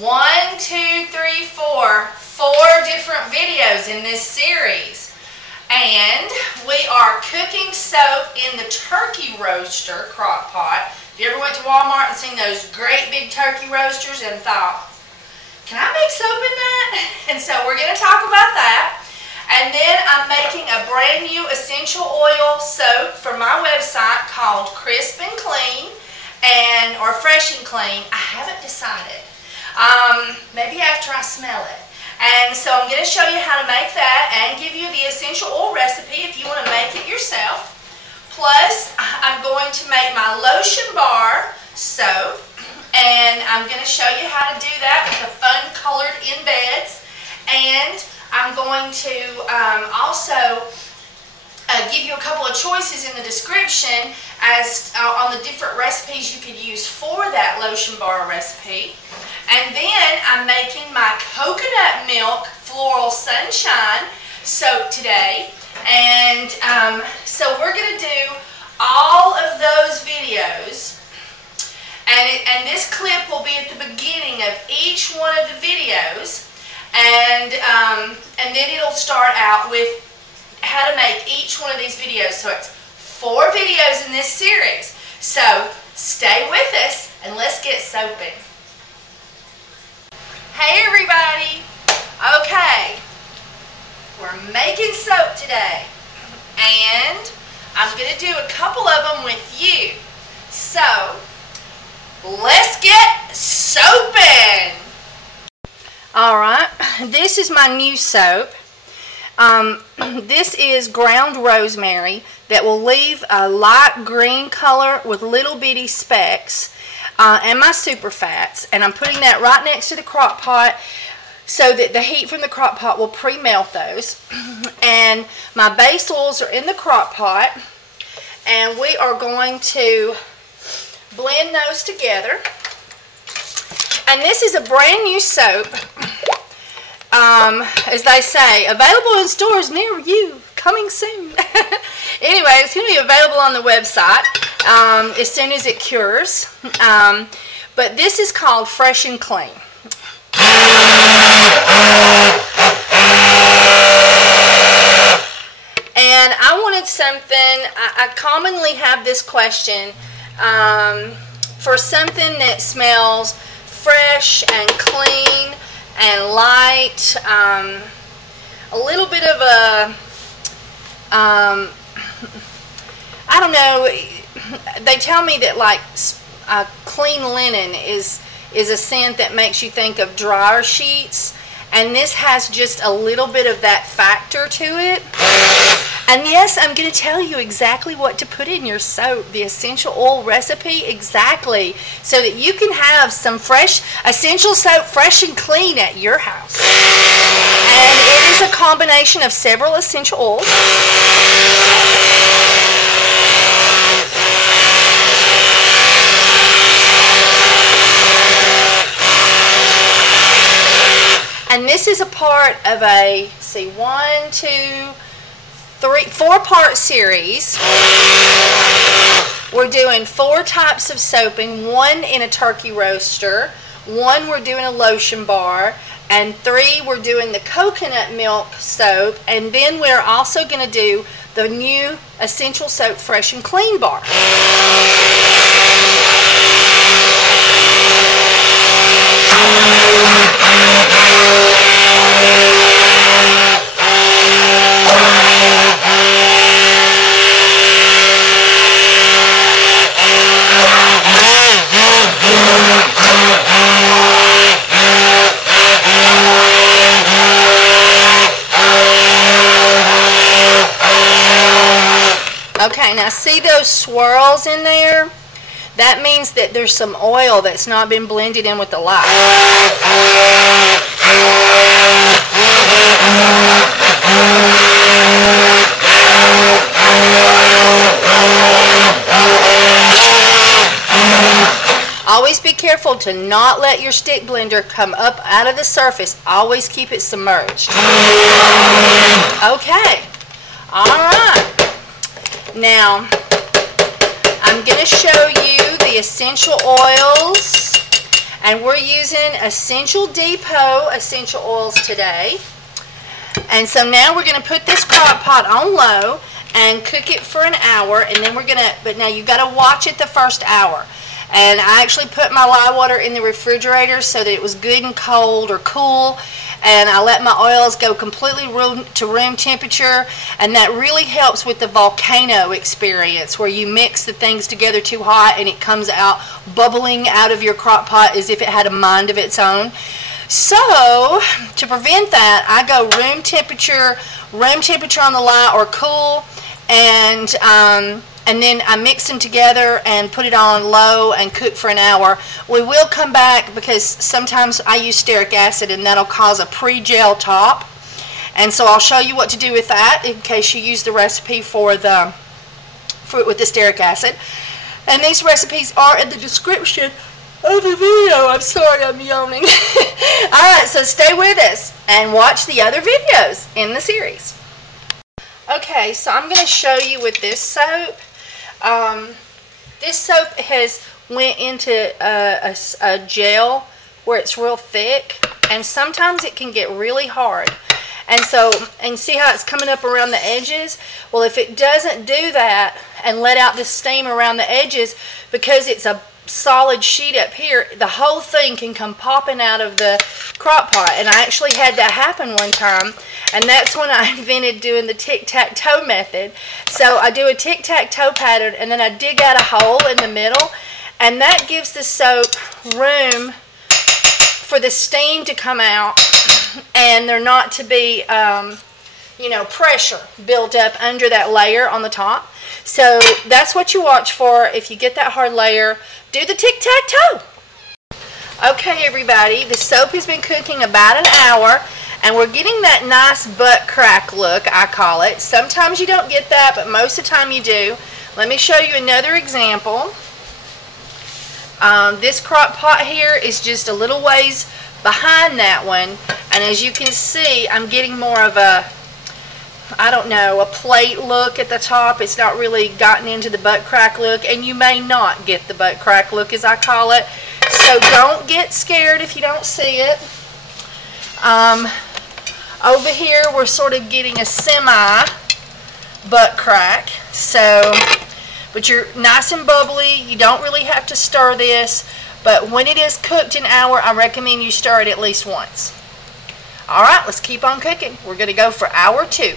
1, 2, 3, 4. 4 different videos in this series. And we are cooking soap in the turkey roaster crock pot. If you ever went to Walmart and seen those great big turkey roasters and thought, can I make soap in that? And so we're going to talk about that. And then I'm making a brand new essential oil soap for my website called Crisp and Clean or Fresh and Clean. I haven't decided. Maybe after I smell it. And so I'm going to show you how to make that and give you the essential oil recipe if you want to make it yourself. Plus, I'm going to make my lotion bar soap, and I'm going to show you how to do that with the fun colored embeds. And I'm going to also give you a couple of choices in the description as on the different recipes you could use for that lotion bar recipe. And then I'm making my coconut milk floral sunshine soap today. And so we're going to do all of those videos. And this clip will be at the beginning of each one of the videos. And then it'll start out with how to make each one of these videos. So it's 4 videos in this series. So stay with us and let's get soaping. Hey everybody! Okay, we're making soap today. And I'm going to do a couple of them with you. So let's get soaping! Alright, this is my new soap. This is ground rosemary that will leave a light green color with little bitty specks, and my super fats. And I'm putting that right next to the crock pot so that the heat from the crock pot will pre-melt those. And my base oils are in the crock pot, and we are going to blend those together. And this is a brand new soap, as they say, available in stores near you, coming soon. Anyway, it's going to be available on the website as soon as it cures. But this is called Fresh and Clean. And I wanted something, I commonly have this question for something that smells fresh and clean and light, a little bit of a, I don't know, they tell me that like clean linen is a scent that makes you think of dryer sheets, and this has just a little bit of that factor to it. And yes, I'm going to tell you exactly what to put in your soap, the essential oil recipe, exactly, so that you can have some fresh, essential soap, fresh and clean at your house. And it is a combination of several essential oils. And this is a part of a, see, 1, 2, 3, 4-part series. We're doing 4 types of soaping, 1 in a turkey roaster, 1 we're doing a lotion bar, and 3 we're doing the coconut milk soap, and then we're also going to do the new essential soap Fresh and Clean bar. Okay, now see those swirls in there? That means that there's some oil that's not been blended in with the light. Always be careful to not let your stick blender come up out of the surface. Always keep it submerged. Okay. Alright. Now, I'm going to show you the essential oils And we're using Essential Depot essential oils today. And so now we're going to put this crock pot on low and cook it for an hour, and then we're going to, but now you've got to watch it the first hour. And I actually put my lye water in the refrigerator so that it was good and cold or cool, and I let my oils go completely to room temperature, and that really helps with the volcano experience where you mix the things together too hot and it comes out bubbling out of your crock pot as if it had a mind of its own. So to prevent that, I go room temperature on the lye or cool, and then I mix them together and put it on low and cook for an hour. We will come back because sometimes I use stearic acid and that'll cause a pre-gel top. And so I'll show you what to do with that in case you use the recipe with the stearic acid. And these recipes are in the description of the video. I'm sorry, I'm yawning. Alright, so stay with us and watch the other videos in the series. Okay, so I'm going to show you with this soap. This soap has went into a gel where it's real thick, and sometimes it can get really hard. And see how it's coming up around the edges? Well, if it doesn't do that and let out the steam around the edges, because it's a solid sheet up here, the whole thing can come popping out of the crock pot. And I actually had that happen one time, and that's when I invented doing the tic-tac-toe method. So I do a tic-tac-toe pattern, and then I dig out a hole in the middle, and that gives the soap room for the steam to come out and there not to be pressure built up under that layer on the top. So that's what you watch for. If you get that hard layer, do the tic-tac-toe. Okay, everybody, the soap has been cooking about an hour, and we're getting that nice butt crack look, I call it. Sometimes you don't get that, but most of the time you do. Let me show you another example. This crock pot here is just a little ways behind that one, and as you can see, I'm getting more of a, I don't know, a plate look at the top. It's not really gotten into the butt crack look, and you may not get the butt crack look, as I call it. So don't get scared if you don't see it. Over here, we're sort of getting a semi butt crack. So, but you're nice and bubbly. You don't really have to stir this, but when it is cooked an hour, I recommend you stir it at least once. Alright, let's keep on cooking. We're going to go for hour 2.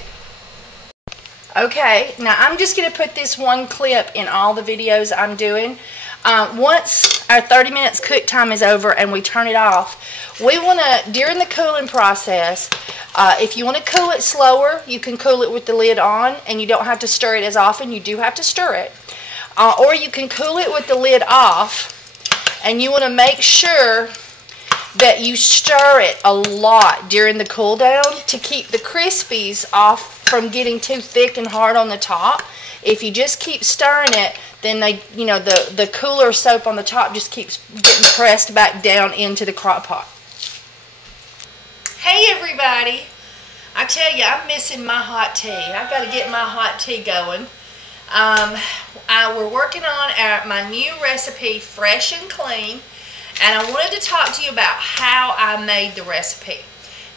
Okay, now I'm just going to put this one clip in all the videos I'm doing. Once our 30 minutes cook time is over and we turn it off, we want to, during the cooling process, if you want to cool it slower, you can cool it with the lid on, and you don't have to stir it as often. You do have to stir it. Or you can cool it with the lid off, and you want to make sure that you stir it a lot during the cool down to keep the crispies off from getting too thick and hard on the top. If you just keep stirring it, then the cooler soap on the top just keeps getting pressed back down into the crock pot. Hey everybody, I tell you, I'm missing my hot tea. I've got to get my hot tea going. We're working on my new recipe, Fresh and Clean, and I wanted to talk to you about how I made the recipe.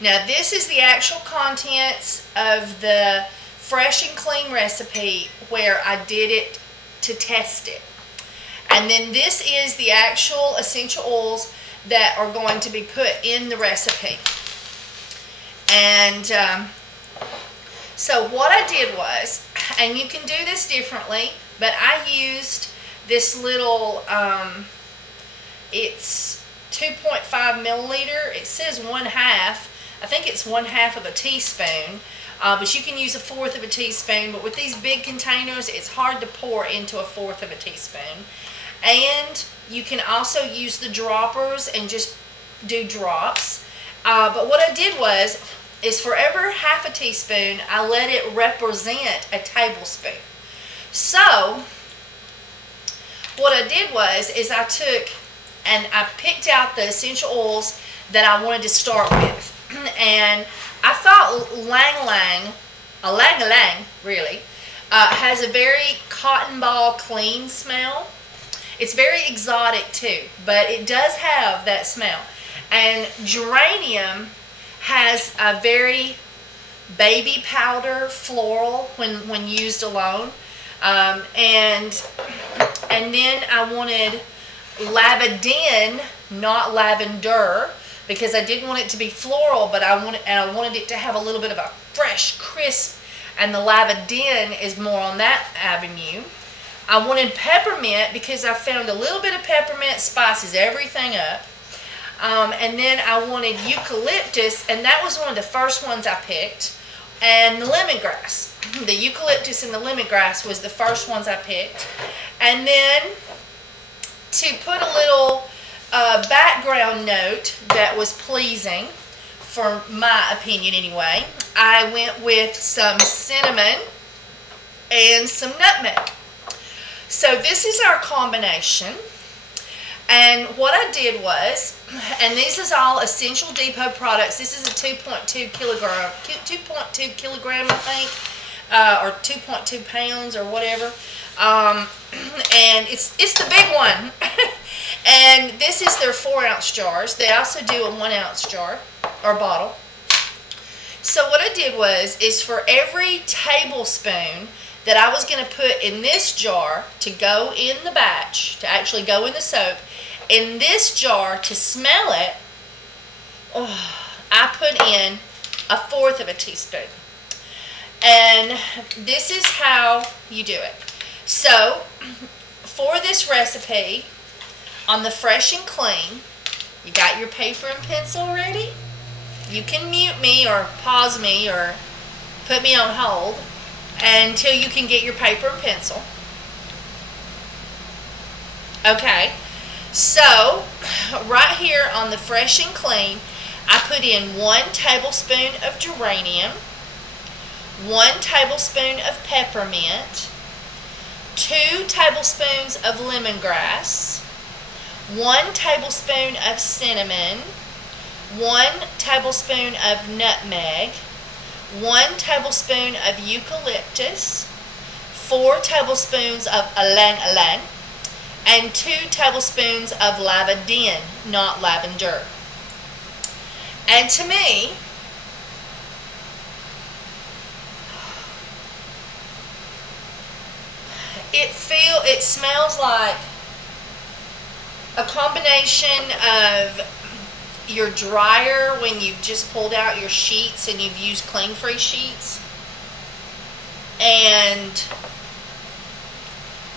Now, this is the actual contents of the Fresh and Clean recipe where I did it to test it. And then this is the actual essential oils that are going to be put in the recipe. And so what I did was, and you can do this differently, but I used this little, it's 2.5 milliliter. It says 1/2. I think it's 1/2 of a teaspoon. But you can use 1/4 of a teaspoon. But with these big containers, it's hard to pour into 1/4 of a teaspoon. And you can also use the droppers and just do drops. But what I did is for every 1/2 teaspoon, I let it represent a tablespoon. So what I did is I took and I picked out the essential oils that I wanted to start with. And I thought ylang really, has a very cotton ball clean smell. It's very exotic too, but it does have that smell. And geranium has a very baby powder floral when used alone. And then I wanted lavandin, not lavender, because I didn't want it to be floral, but I wanted it to have a little bit of a fresh, crisp, and the lavandin is more on that avenue. I wanted peppermint because I found a little bit of peppermint spices everything up. And then I wanted eucalyptus, and that was one of the first ones I picked, and the lemongrass. The eucalyptus and the lemongrass was the first ones I picked. And then to put a little background note that was pleasing, for my opinion anyway, I went with some cinnamon and some nutmeg. So this is our combination. And what I did was, and this is all Essential Depot products. This is a 2.2 kilogram, I think, or 2.2 pounds or whatever. And it's the big one. And this is their 4-ounce jars. They also do a 1-ounce jar or bottle. So what I did is for every tablespoon that I was going to put in this jar to go in the batch, to actually go in the soap, in this jar to smell it, I put in 1/4 of a teaspoon. And this is how you do it. So for this recipe, on the Fresh and Clean, you got your paper and pencil ready? You can mute me or pause me or put me on hold until you can get your paper and pencil. Okay, so right here on the Fresh and Clean, I put in 1 tablespoon of geranium, 1 tablespoon of peppermint, 2 tablespoons of lemongrass, 1 tablespoon of cinnamon, 1 tablespoon of nutmeg, 1 tablespoon of eucalyptus, 4 tablespoons of ylang, and 2 tablespoons of lavandin, not lavender. And to me, it smells like a combination of your dryer when you've just pulled out your sheets and you've used cling-free sheets, and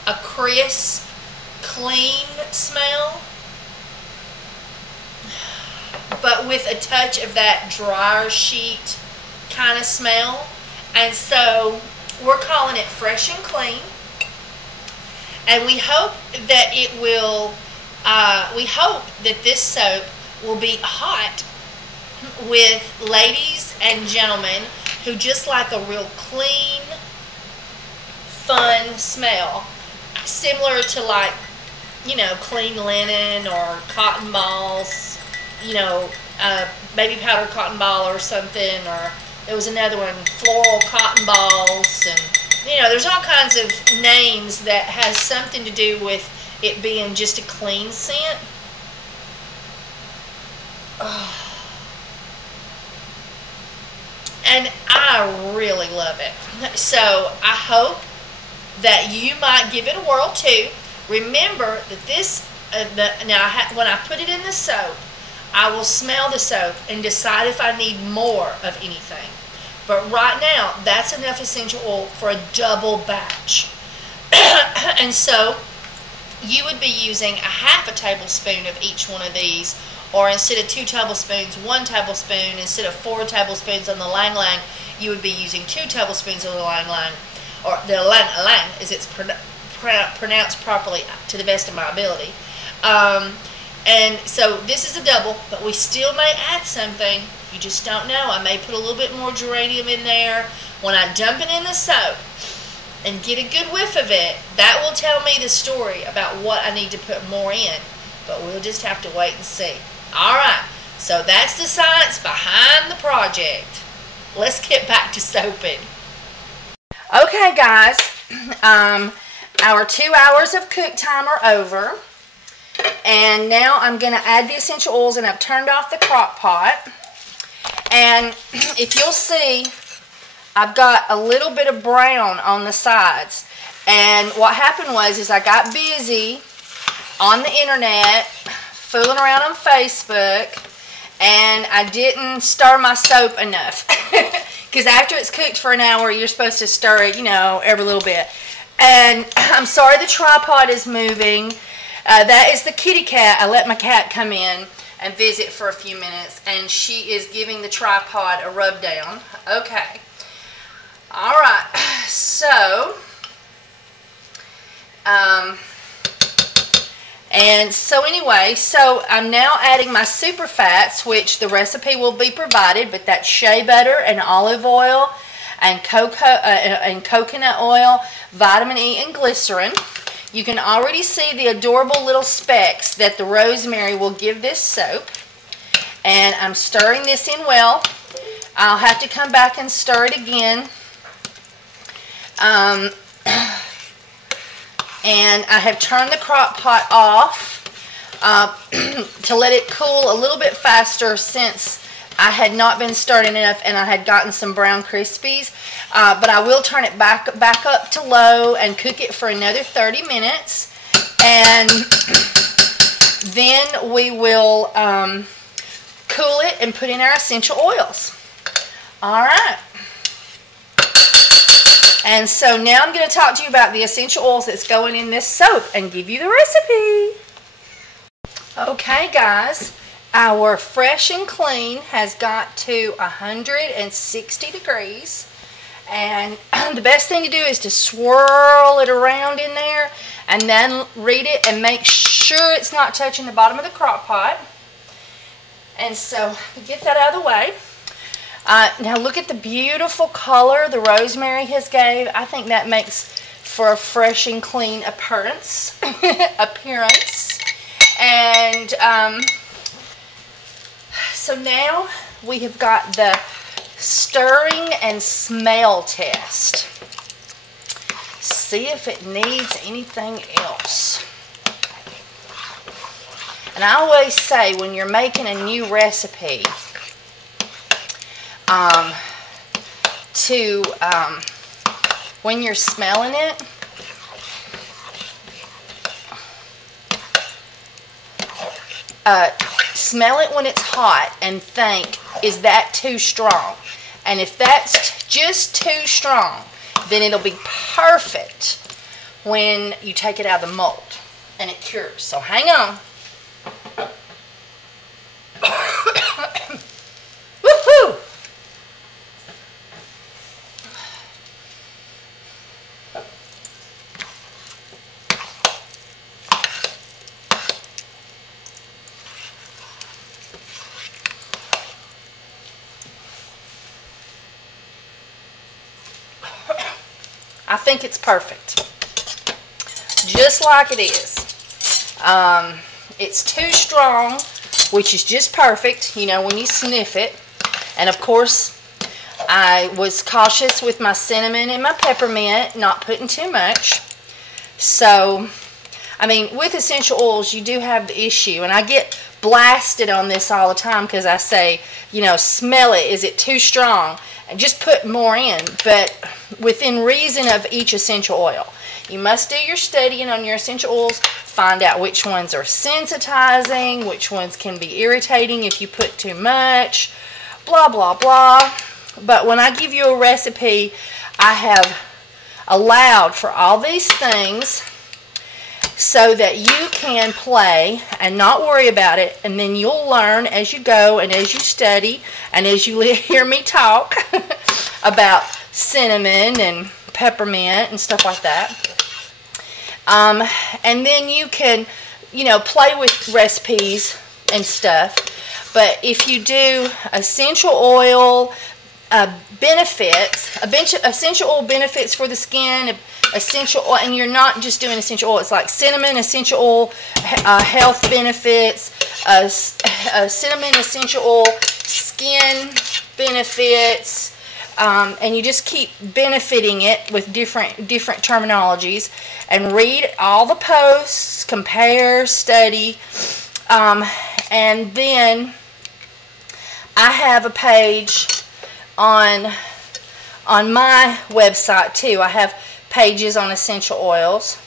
a crisp, clean smell, but with a touch of that dryer sheet kind of smell. And so we're calling it Fresh and Clean, and we hope that it will we hope that this soap will be hot with ladies and gentlemen who just like a real clean, fun smell, similar to, like, you know, clean linen or cotton balls, you know, baby powder cotton ball or something, or there was another one, floral cotton balls, and, you know, there's all kinds of names that has something to do with it being just a clean scent. Oh. And I really love it. So I hope that you might give it a whirl too. Remember that this, when I put it in the soap, I will smell the soap and decide if I need more of anything. But right now, that's enough essential oil for a double batch. And so you would be using 1/2 tablespoon of each one of these, or instead of 2 tablespoons, 1 tablespoon. Instead of 4 tablespoons on the ylang, you would be using 2 tablespoons of the ylang, or the ylang, as it's pronounced properly to the best of my ability. And so this is a double, but we still may add something. You just don't know. I may put a little bit more geranium in there. When I dump it in the soap and get a good whiff of it, that will tell me the story about what I need to put more in. But we'll just have to wait and see. Alright, so that's the science behind the project. Let's get back to soaping. Okay, guys, Our 2 hours of cook time are over. And now I'm going to add the essential oils, and I've turned off the crock pot. And if you'll see, I've got a little bit of brown on the sides. And what happened was I got busy on the internet, fooling around on Facebook, and I didn't stir my soap enough. Because after it's cooked for an hour, you're supposed to stir it, every little bit. And I'm sorry the tripod is moving. That is the kitty cat. I let my cat come in and visit for a few minutes, and she is giving the tripod a rub down. Okay. All right. So, anyway, I'm now adding my super fats, which the recipe will be provided, but that's shea butter and olive oil and coconut oil, vitamin E, and glycerin. You can already see the adorable little specks that the rosemary will give this soap. And I'm stirring this in well. I'll have to come back and stir it again. And I have turned the crock pot off to let it cool a little bit faster, since I had not been stirring enough and I had gotten some brown crispies. But I will turn it back up to low and cook it for another 30 minutes. And then we will cool it and put in our essential oils. Alright. And so now I'm going to talk to you about the essential oils that's going in this soap and give you the recipe. Okay, guys. Our fresh and clean has got to 160 degrees. And the best thing to do is to swirl it around in there and then read it and make sure it's not touching the bottom of the crock pot. And so, get that out of the way. Now look at the beautiful color the rosemary has gave. I think that makes for a fresh and clean appearance. And so now we have got the stirring and smell test. See if it needs anything else. And I always say, when you're making a new recipe, when you're smelling it, smell it when it's hot and think, is that too strong? And if that's just too strong, then it'll be perfect when you take it out of the mold and it cures. So hang on. Woohoo! I think it's perfect. Just like it is. It's too strong, which is just perfect, when you sniff it. And of course, I was cautious with my cinnamon and my peppermint, not putting too much. So, with essential oils, you do have the issue. And I get blasted on this all the time because I say, smell it. Is it too strong? And just put more in, but within reason of each essential oil. You must do your studying on your essential oils, find out which ones are sensitizing, which ones can be irritating if you put too much, blah, blah, blah. But when I give you a recipe, I have allowed for all these things so that you can play and not worry about it, and then you'll learn as you go and as you study and as you hear me talk about cinnamon and peppermint and stuff like that. And then you can, play with recipes and stuff. But if you do essential oil benefits, essential oil benefits for the skin, essential oil, and you're not just doing essential oil. It's like cinnamon essential oil, health benefits, cinnamon essential oil, skin benefits, And you just keep benefiting it with different terminologies, and read all the posts, compare, study, and then I have a page on my website too. I have pages on essential oils,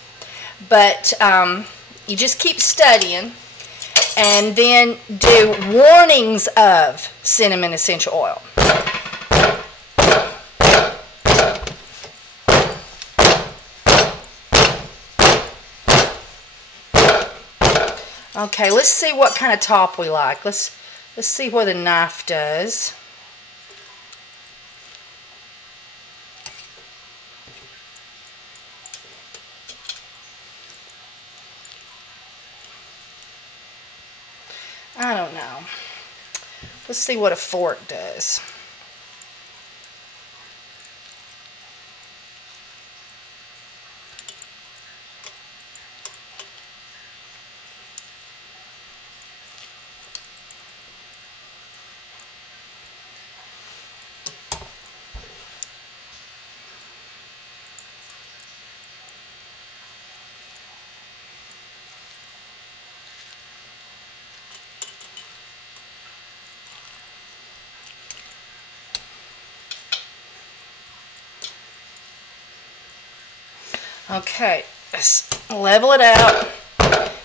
but you just keep studying, and then do warnings of cinnamon essential oil. Okay, let's see what kind of top we like. Let's see what the knife does. I don't know. Let's see what a fork does. Okay, let's level it out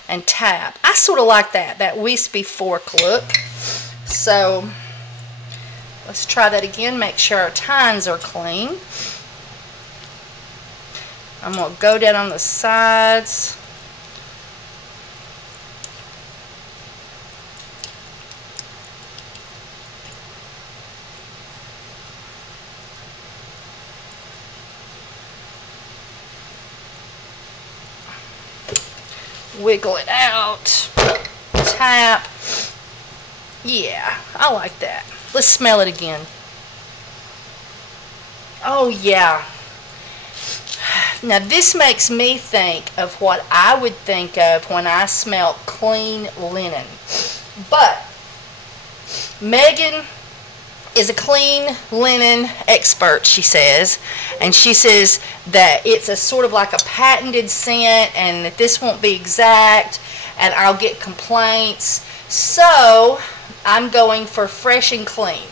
and tap. I sort of like that wispy fork look. So let's try that again. Make sure our tines are clean. I'm going to go down on the sides. Wiggle it out. Tap. Yeah, I like that. Let's smell it again. Oh yeah. Now this makes me think of what I would think of when I smell clean linen. But Megan is a clean linen expert, she says, and she says that it's a sort of like a patented scent, and that this won't be exact, and I'll get complaints. So I'm going for fresh and clean.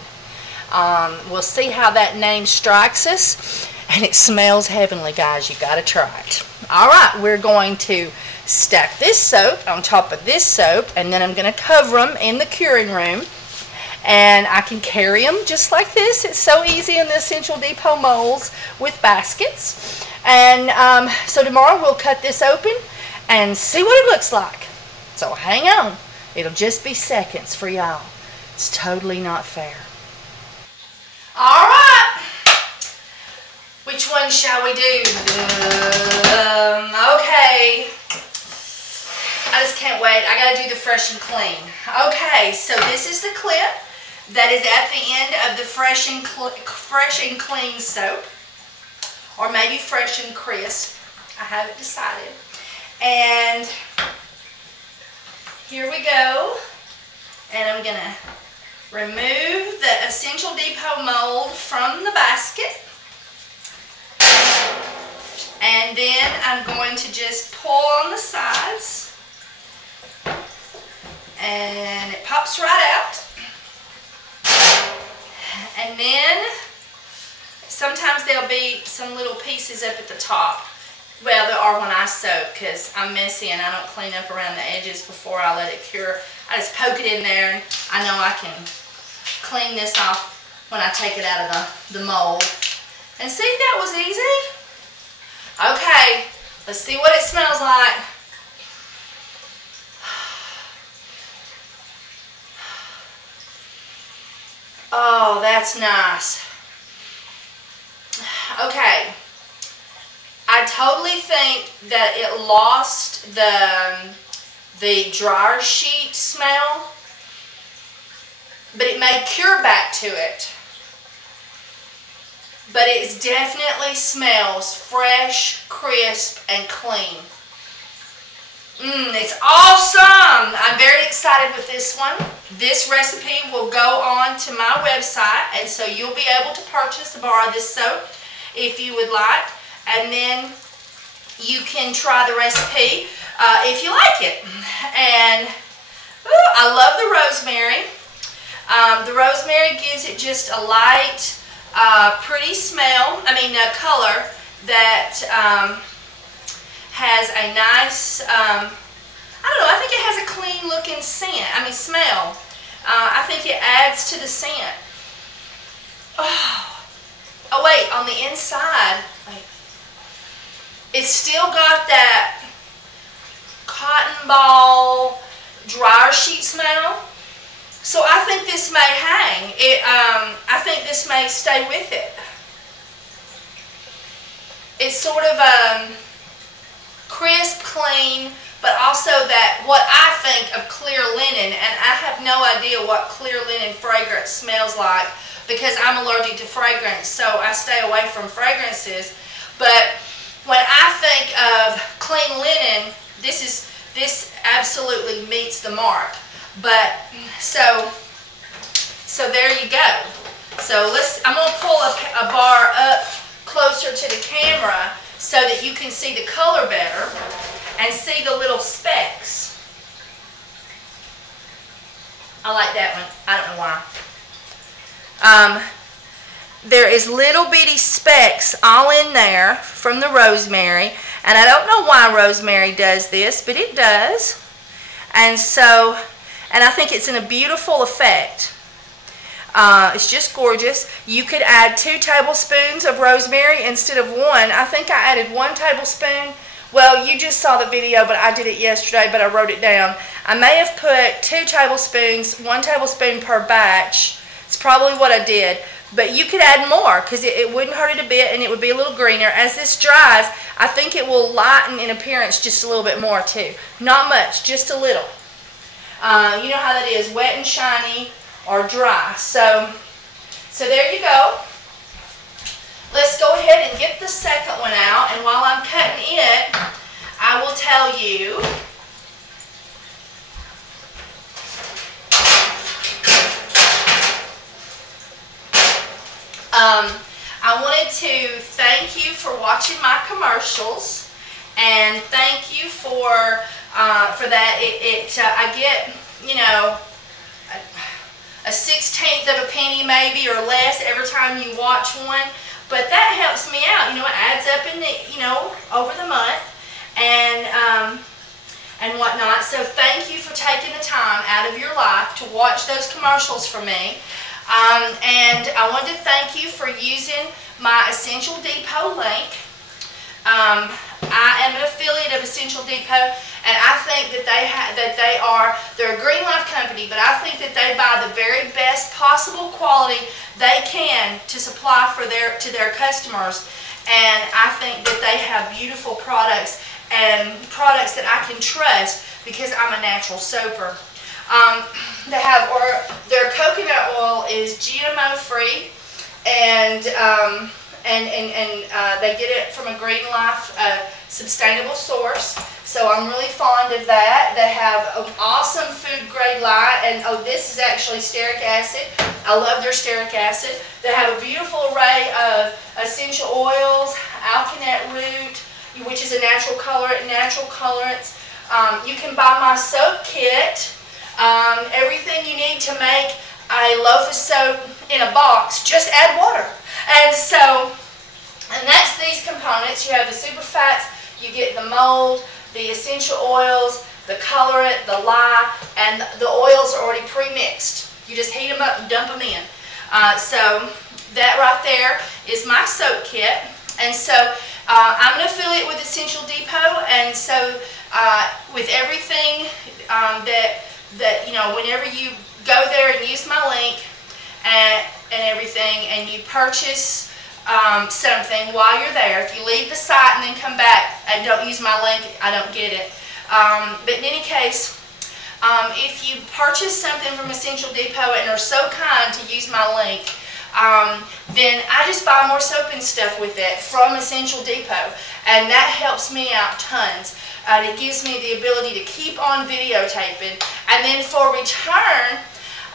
We'll see how that name strikes us, and it smells heavenly, guys. You got to try it. All right, we're going to stack this soap on top of this soap, and then I'm going to cover them in the curing room. And I can carry them just like this. It's so easy in the Essential Depot molds with baskets. And so tomorrow we'll cut this open and see what it looks like. So hang on. It'll just be seconds for y'all. It's totally not fair. All right. Which one shall we do? Okay. I just can't wait. I got to do the fresh and clean. Okay, so this is the clip that is at the end of the fresh and clean soap, or maybe fresh and crisp. I haven't decided. And here we go. And I'm going to remove the Essential Depot mold from the basket. And then I'm going to just pull on the sides. And it pops right out. And then sometimes there'll be some little pieces up at the top. Well, there are when I soak, because I'm messy and I don't clean up around the edges before I let it cure. I just poke it in there, and I know I can clean this off when I take it out of the mold. And see, that was easy. Okay, let's see what it smells like. Oh, that's nice. Okay. I totally think that it lost the dryer sheet smell, but it may cure back to it. But it definitely smells fresh, crisp, and clean. It's awesome. I'm very excited with this one. This recipe will go on to my website, and so you'll be able to purchase or borrow this soap if you would like, and then you can try the recipe if you like it. And I love the rosemary. The rosemary gives it just a light, pretty smell, color that has a nice, I don't know, I think it has a clean looking smell. I think it adds to the scent. Oh wait, on the inside, it's still got that cotton ball, dryer sheet smell. So I think this may hang. I think this may stay with it. It's sort of crisp, clean, but also that what I think of clear linen, and I have no idea what clear linen fragrance smells like because I'm allergic to fragrance, so I stay away from fragrances. But when I think of clean linen, this absolutely meets the mark. But so there you go. So I'm going to pull a bar up closer to the camera so that you can see the color better and see the little specks. I like that one. I don't know why. There is little bitty specks all in there from the rosemary, and I don't know why rosemary does this, but it does. And I think it's in a beautiful effect. It's just gorgeous. You could add 2 tablespoons of rosemary instead of 1. I think I added 1 tablespoon. Well, you just saw the video, but I did it yesterday, but I wrote it down. I may have put 2 tablespoons, 1 tablespoon per batch. It's probably what I did. But you could add more because it wouldn't hurt it a bit, and it would be a little greener. As this dries, I think it will lighten in appearance just a little bit more too. Not much, just a little. You know how that is, wet and shiny or dry. So there you go. Let's go ahead and get the second one out, and while I'm cutting it, I will tell you I wanted to thank you for watching my commercials, and thank you for that. I get, you know, a 1/16 of a penny maybe or less every time you watch one, but that helps me out. You know, it adds up in the, you know, over the month and whatnot. So thank you for taking the time out of your life to watch those commercials for me. And I wanted to thank you for using my Essential Depot link. I am an affiliate of Essential Depot, and I think that they're a Green Life company, but I think that they buy the very best possible quality they can to supply to their customers. And I think that they have beautiful products and products that I can trust because I'm a natural soaper. Their coconut oil is GMO free, and they get it from a Green Life sustainable source. So I'm really fond of that. They have an awesome food grade light, and oh, this is actually stearic acid. I love their stearic acid. They have a beautiful array of essential oils, alkanet root, which is a natural colorant. You can buy my soap kit. Everything you need to make a loaf of soap in a box, just add water. And that's these components. You have the super fats, you get the mold, the essential oils, the colorant, the lye, and the oils are already pre-mixed. You just heat them up and dump them in. So that right there is my soap kit. And so I'm an affiliate with Essential Depot, and so with everything that you know, whenever you go there and use my link and everything, and you purchase something while you're there, if you leave the site and then come back and don't use my link, I don't get it. But in any case, if you purchase something from Essential Depot and are so kind to use my link, then I just buy more soap and stuff with it from Essential Depot, and that helps me out tons. It gives me the ability to keep on videotaping, and then for return,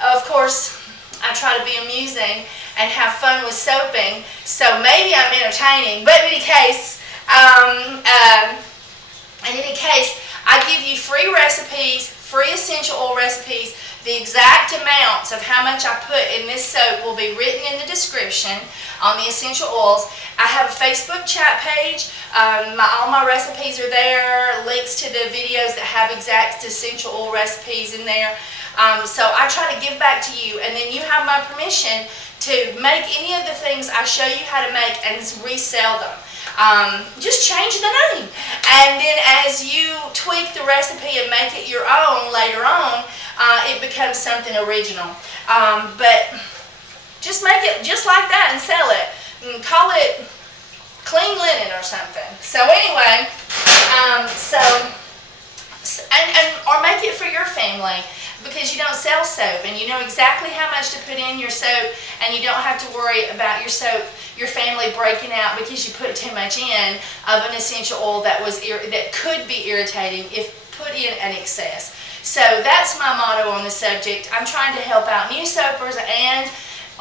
of course, I try to be amusing and have fun with soaping, so maybe I'm entertaining, but in any case, I give you free recipes, free essential oil recipes. The exact amounts of how much I put in this soap will be written in the description on the essential oils. I have a Facebook chat page. All my recipes are there, links to the videos that have exact essential oil recipes in there. So I try to give back to you, and then you have my permission to make any of the things I show you how to make and resell them. Just change the name, and then as you tweak the recipe and make it your own later on, it becomes something original. But just make it just like that and sell it, and call it clean linen or something. So anyway, or make it for your family, because you don't sell soap and you know exactly how much to put in your soap, and you don't have to worry about your soap, your family breaking out because you put too much in of an essential oil that could be irritating if put in an excess. So that's my motto on the subject. I'm trying to help out new soapers and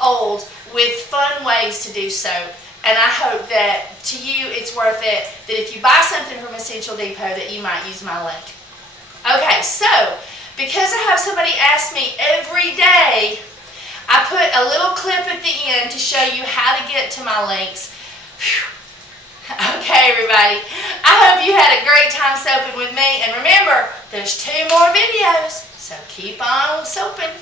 old with fun ways to do soap. And I hope that to you it's worth it, that if you buy something from Essential Depot that you might use my link. Okay, so because I have somebody ask me every day, I put a little clip at the end to show you how to get to my links. Whew. Okay, everybody. I hope you had a great time soaping with me. And remember, there's 2 more videos, so keep on soaping.